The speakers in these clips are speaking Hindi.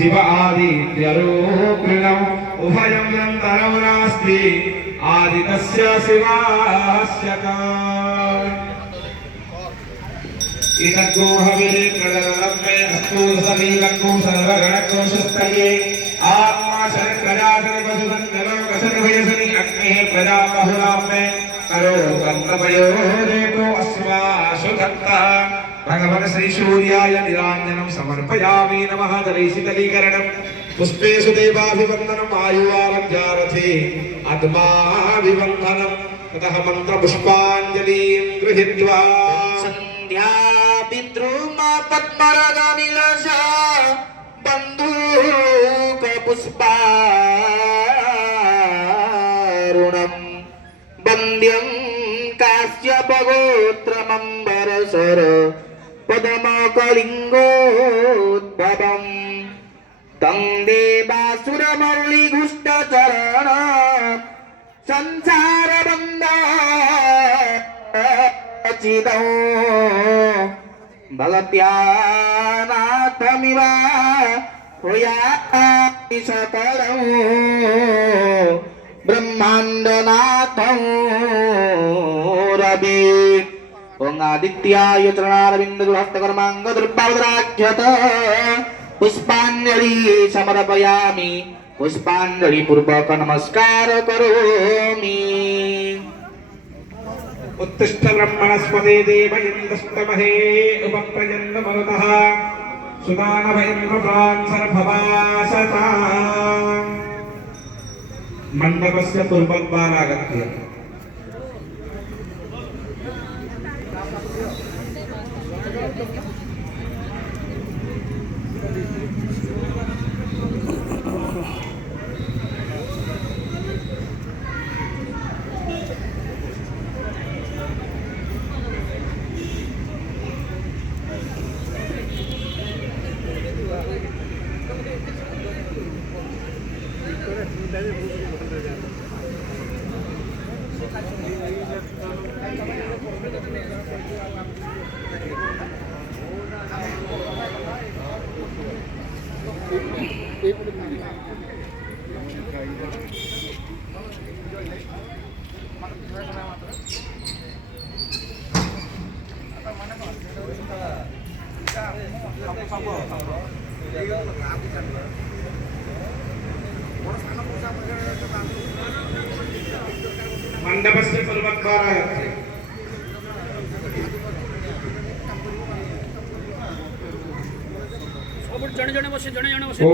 शिव आदित्यरूपिणम् उभयं यन्तरं नास्ति आदितस्य शिवास्य च इदग्गोहविरे प्रदरमे अस्तु समीलक्कु सर्वगणक्कु सुस्तये आत्मा शरप्रजासनि वसुधन्यलोकसनि भयसनि अग्निः प्रजाबहुलाम्मे करो कन्तपयो रेतो अश्वाशुधत्तः भगवन् श्री सूर्याय निराञ्जनं समर्पयामि नमः दलैशितलीकरणं पुष्पेषु देवाभिवन्दनम् आयुरारभ्यारथे आत्माभिवन्दनं ततः मन्त्रपुष्पाञ्जलिं गृहीत्वा संध्या पितृमा पद्मरागनिलशा बन्धूकपुष्पारुणं वन्द्यं काश्यपगोत्रमम्बरसर पदमकलिङ्गोद्भवं तं देवासुरमौलिघुष्टचरण संसारबन्धचिदौ भगत्या नाथमिव हुयामि सकलौ ब्रह्माण्डनाथौ रवि ओं आदित्याय चरणारविन्दुहस्तकर्माङ्गदुर्भावराख्यत पुष्पाञ्जलि समर्पयामि पुष्पाञ्जलि पूर्वक नमस्कार करोमि उत्तिष्ठ ब्रह्मणस्पते देवयन्दस्तमहे उपप्रजन्मरुतः सुदानभैन्द्रप्रान् सर्वभासता मण्डपस्य पूर्वद्वारागत्य मंडपस्य पूर्वद्वारागत्य जणे जणे बसे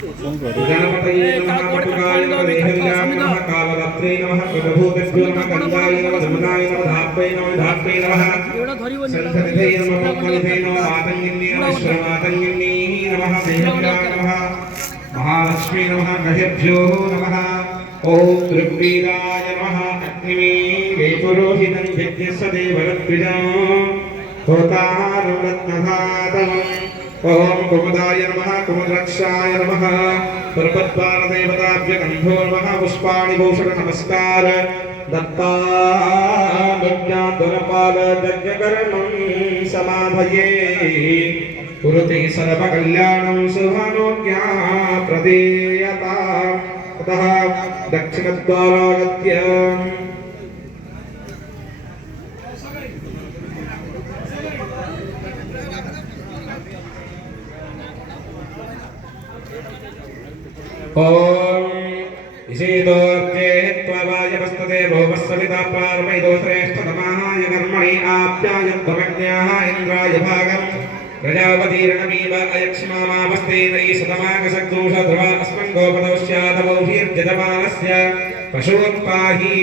गणपतये नमः पटुकाय नमः देहल्याय नमः कालरात्रे नमः प्रभूतेभ्यो नमः गंगाय नमः जमुनाय नमः धात्वे नमः संसनिधे नमः मन्मथे नमः मातङ्गिन्ये नमः श्रीमातङ्गिन्ये नमः देहल्याय नमः महालक्ष्मी नमः गहेभ्यो नमः ओम ऋग्वेदाय नमः अग्निमे पुरोहितं यज्ञस्य देवरत्रिजं होतारुरत्नधातम् ओम कुमुदाय नमः कुमुद्रक्षाय नमः पर्वद्वारदेवताभ्य गन्धो नमः पुष्पाणि भूषण नमस्कार दत्तानुज्ञातुरपाल यज्ञकर्मं समाधये कुरुते सर्वकल्याणं शुभानुज्ञा प्रदेयता ततः दक्षिणद्वारागत्य ओम इसीदोर्जे त्ववायवस्तते भोवस्सविता पार्वैदो श्रेष्ठतमाय कर्मणि आप्यायध्वमज्ञाः इन्द्राय भागम् प्रजापतिर्नमीव अयक्ष्मामावस्तेनै शतमाकशक्दोषध्रुव अस्मन् गोपदौष्यादवौभिर्यजमानस्य पशूत्पाहि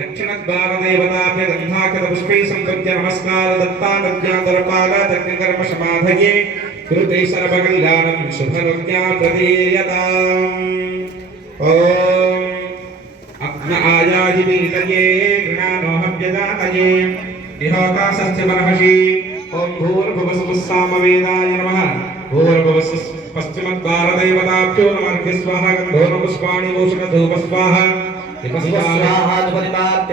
दक्षिणद्वारदेवताभ्य गन्धाकृतपुष्पै संसृज्य नमस्कार दत्तानुज्ञातुरपाल यज्ञकर्मसमाधये कुरुते सर्वकल्याणं शुभनुज्ञा प्रदेयताम् ओम अग्न आयाजिवीतये गृणानोहव्यजातये इहोकाशस्य बर्हषि ओम भूर्भुवस्सुस्सामवेदाय नमः भूर्भुवस्पश्चिमद्वारदेवताभ्यो नमः स्वाहा गन्धोर्पुष्पाणि भूषणधूपस्वाहा स्वाहा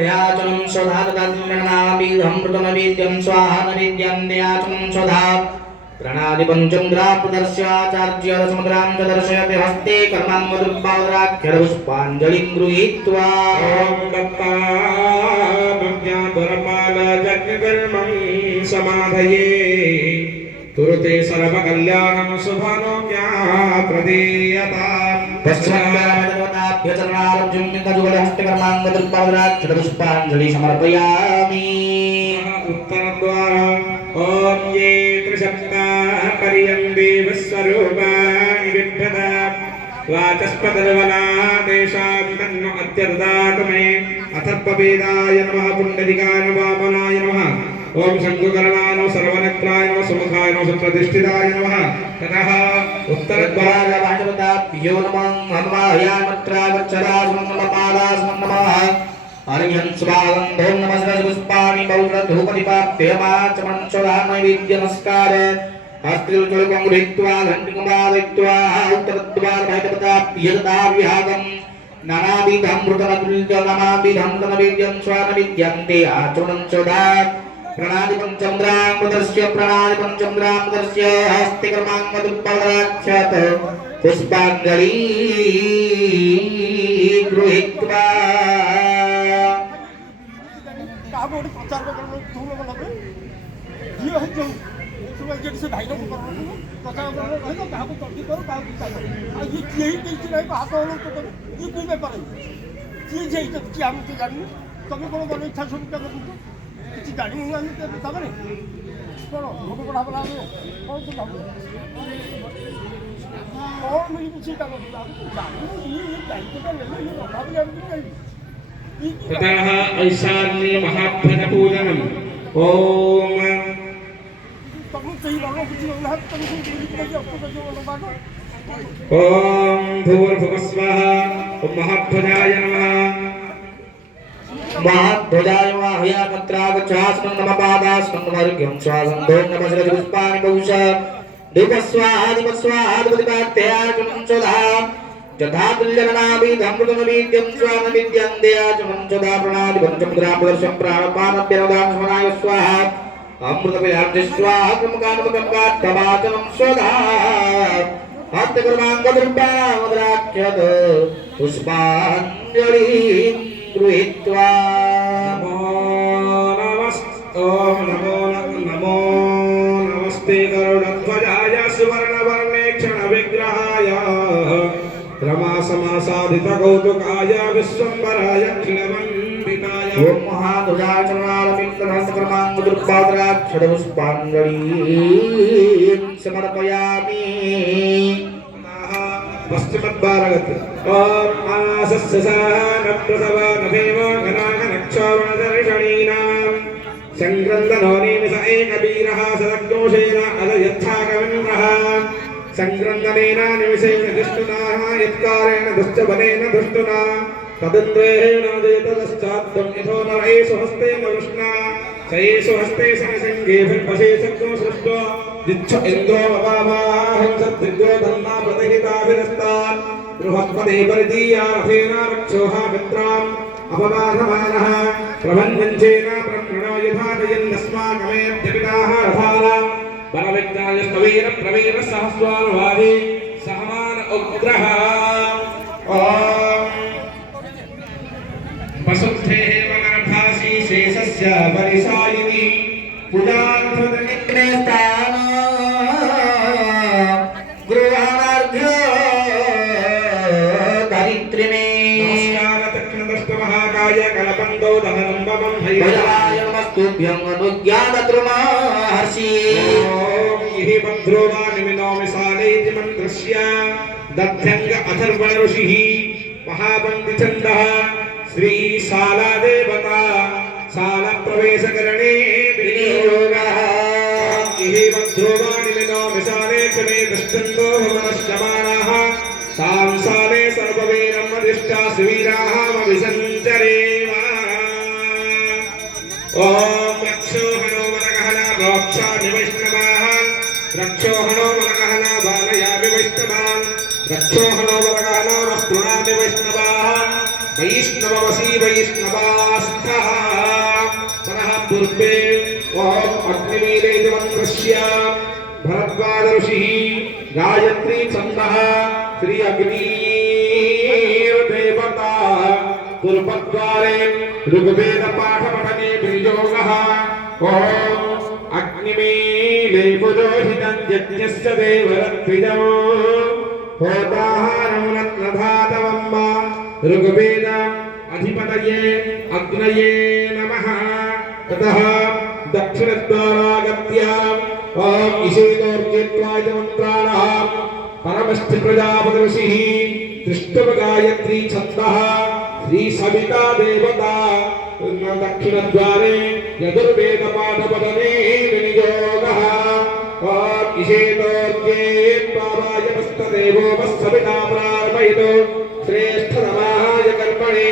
प्रभात्ययाचनं स्वधा तदात्मनाभिधमृतमवेद्यं स्वाहा नवेद्यं दयाचनं स्वधा प्रणादि पंचमुद्रां प्रदर्श्याचार्य समुद्रां च दर्शयति हस्ते कर्माङ्गदुर्बाहुराख्यपुष्पाञ्जलिं गृहीत्वा ॐ दत्ताज्ञातुरपालजज्ञकर्मं समाधये तुरुते सर्वकल्याणं शुभनोम्या प्रदीयताम् पश्चिमभ्यचरणारब्जुं हस्ते कर्माङ्गदुर्बाहुराख्यपुष्पाञ्जलिं समर्पयामि उत्तरद्वारम् ॐ ये त्रिशक्ताः पर्यन्ते विश्वरूपाणि बिभ्रता वाचस्पतिर्वना तेषां तन्नो अत्यददातु मे अथर्ववेदाय नमः पुण्डरीकाय वामनाय नमः ॐ शङ्कुकर्णाय नमः सर्वनेत्राय नमः सुमुखाय नमः सुप्रतिष्ठिताय नमः ततः उत्तरद्वारवाचपदाभ्यो नमः हनुमायामत्रावच्छदासुमन्नमपादासुमं नमः अर्घ्यं स्वागन्धं नमस्कार पुष्पाणि बहुरधूपदीपाप्यमाचमञ्चोदा नैवेद्यनमस्कार हस्तिलचुलकं गृहीत्वा घण्टिकमादयित्वा उत्तरद्वारवाचपदाभ्यदाविहागं नानाविधं मृतनतुल्यं नमाविधं नैवेद्यं स्वानविद्यं ते आचमञ्चोदा प्रणादि पंचमुद्रां हस्ते कर्माङ्गदुर्बलाख्यात पुष्पाञ्जलि गृहीत्वा कामोड प्रचार करनो तुम लोग लगे ये है जो तुम्हें जेड से भाई लोग करनो प्रचार करनो है तो काको तर्दी करो काको विचार करो आ ये यही कैसे नहीं हाथ वालों तो ये कोई व्यापार है ये जे तो क्या हम तो जानू तभी कोनो बनो इच्छा सुन के करो किसी गाड़ी में हम तो तब नहीं करो लोगों को बड़ा में कौन तो काम और मैं किसी का जानू ये टाइम को ले ये रखा भी हम नहीं ततः ऐशान्य महाभ्यपूजनम् ॐ ॐ भूर्भुवस्वः ॐ महाभ्यजाय नमः महाध्वजाय नमः हयामत्रागच्छास्मं नमः पादास्मं नमर्घ्यं स्वागन्धं नमः पुष्पाणि बहुशः दीपस्वाहादिपस्वाहादिपतिपार्थयाचनं चोदा यथा तुल्यनाभिधमृतमवेद्यं स्वानविद्यं दयाचनं चोदा प्रणादि पंचमुद्रां प्रदर्शं प्राणपानभ्यनुदां स्मराय स्वाहा अमृतविलासि स्वाहा क्रमकानुकम्पार्थवाचनं स्वधा हस्तकर्माङ्गदुर्बाहुराख्यत पुष्पाञ्जलिं गृहीत्वा नमो नमस्ते गरुडध्वजाय सुवर्णवर्णे क्षणविग्रहाय रमासमासादित कौतुकाय विश्वम्भराय अखिलवन्दिताय ओम महाध्वजाय चरणारविन्दहस्तकर्माङ्गदुर्बाहुराख्यपुष्पाञ्जलिं समर्पयामि पश्चिमद्वारगत ॐ आसस्य सानप्रसवानभेम गणागनक्षौरणदर्शनीनां सङ्क्रन्दनोनिमिष एकवीरः सदग्दोषेण अदयच्छाकविन्द्रः सङ्क्रन्दनेन निमिषेण दुष्टुनाः यत्कारेण दुष्टबलेन दुष्टुना तदिन्द्रेण देतदश्चाब्दं यथो नरेषु हस्तेन वृष्णा सयेषु हस्ते सनसिंहेभिर्पशेषज्ञो सृष्टो दिच्छ इन्द्रो ववामाहं सद्दिग्गो धन्ना प्रतिहिताभिरस्तान् बृहस्पते परिदीया रथेन रक्षोः मित्राम् अपवादमानः प्रभञ्जञ्चेन ब्रह्मणो यथाजयन्नस्माकमेऽद्यपिताः रथानां बलविज्ञायस्तवीर प्रवीर सहस्वानुवादी सहमान उग्रः ॐ वसुद्धेः मगर्भासि शेषस्य परिसायिनी पुजार्थनिग्रहस्थान गृहार्घ्य धरित्रिणे नमस्कार तक्षणदष्टमहाकाय कलपन्दो दहनं ममं भजाय नमस्तुभ्यं अनुज्ञातृमहर्षि ॐ इहि भद्रो वा निमिनो विशालेति मन्त्रस्य दध्यङ्ग अथर्व ऋषिः महापण्डितचन्दः श्रीशालादेवता शालाप्रवेशकरणे विनियोगः इहि भद्रो वा निमिनो विशालेति मे दृष्टन्तो भवनश्चमानाः तां शाले सर्ववीरम् अधिष्ठा सुवीराः मविसञ्चरेम ॐ रक्षो हनो वरगहना प्रोक्षामि वैष्णवाः रक्षो हनो वरगहना बालयामि वैष्णवान् रक्षो हनो वरगहना वस्त्रुणामि वैष्णवाः वैष्णवसी वैष्णवास्थः पुनः पूर्वे ओम अग्निमीले मंत्रस्य भरद्वाज ऋषिः गायत्री छन्दः श्री अग्निर्देवता पूर्वद्वारे ऋग्वेद पाठ पठने विनियोगः ओम अग्निमीले पुरोहितं यज्ञस्य देवरत्विजम् होताहारं रत्नधातवम् ऋग्वेद अधिपतये अग्नये नमः ततः दक्षिणद्वारागत्य ओम ईशेतोर्गेत्वाय मंत्राणां परमस्ति प्रजापति ऋषिः त्रिष्टुप गायत्री छन्दः श्री सविता देवता दक्षिणद्वारे यजुर्वेद पाठपठने विनियोगः ओम ईशेतोर्गेत्वाय पुस्तदेवो वस्सविता प्रार्पयतु श्रेष्ठतमाय कर्मणे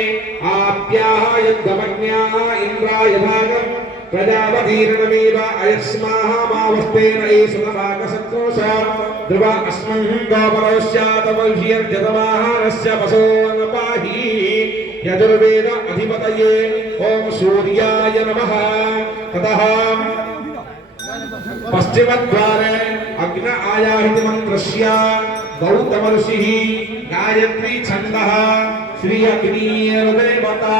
आप्याय गमन्याः इन्द्राय भागम् प्रजापतीर्णमेव अयस्माः मावस्तेन एषुतमाकसत्रोष ध्रुव अस्मन् गोपरस्यातमह्यर्जतमाहारस्य पशोन्पाहि यजुर्वेद अधिपतये ॐ सूर्याय नमः ततः पश्चिमद्वारे अग्न आयाहिति मन्त्रस्य गौतम ऋषिः गायत्री छन्दः श्री अग्निर्देवता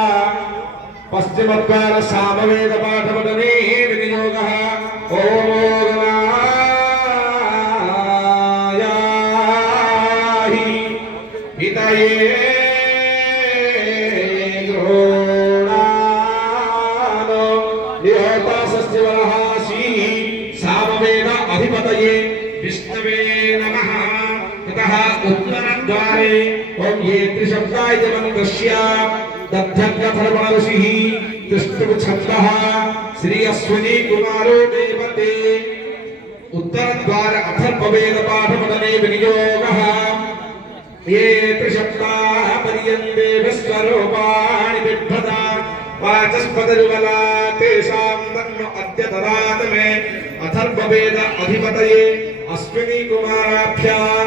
पश्चिमद्वार सामवेद पाठपठने विनियोगः ओम ओगनायाहि हितये गृहोणानो निहोता सस्यवलहासी सामवेद अधिपतये विष्णवे नमः ततः उत्तरद्वारे ओम ये त्रिशब्दाय मंत्रस्य दध्यज्ञधर्मण ऋषिः त्रिष्टुप छन्दः श्री अश्विनी कुमारो देवते उत्तरद्वार अथर्ववेद पाठपठने विनियोगः ये त्रिशब्दाः पर्यन्ते विश्वरूपाणि बिभ्रता वाचस्पतिर्बला तेषां तन्नो अद्य ददात मे अथर्ववेद अधिपतये अश्विनी कुमाराभ्यां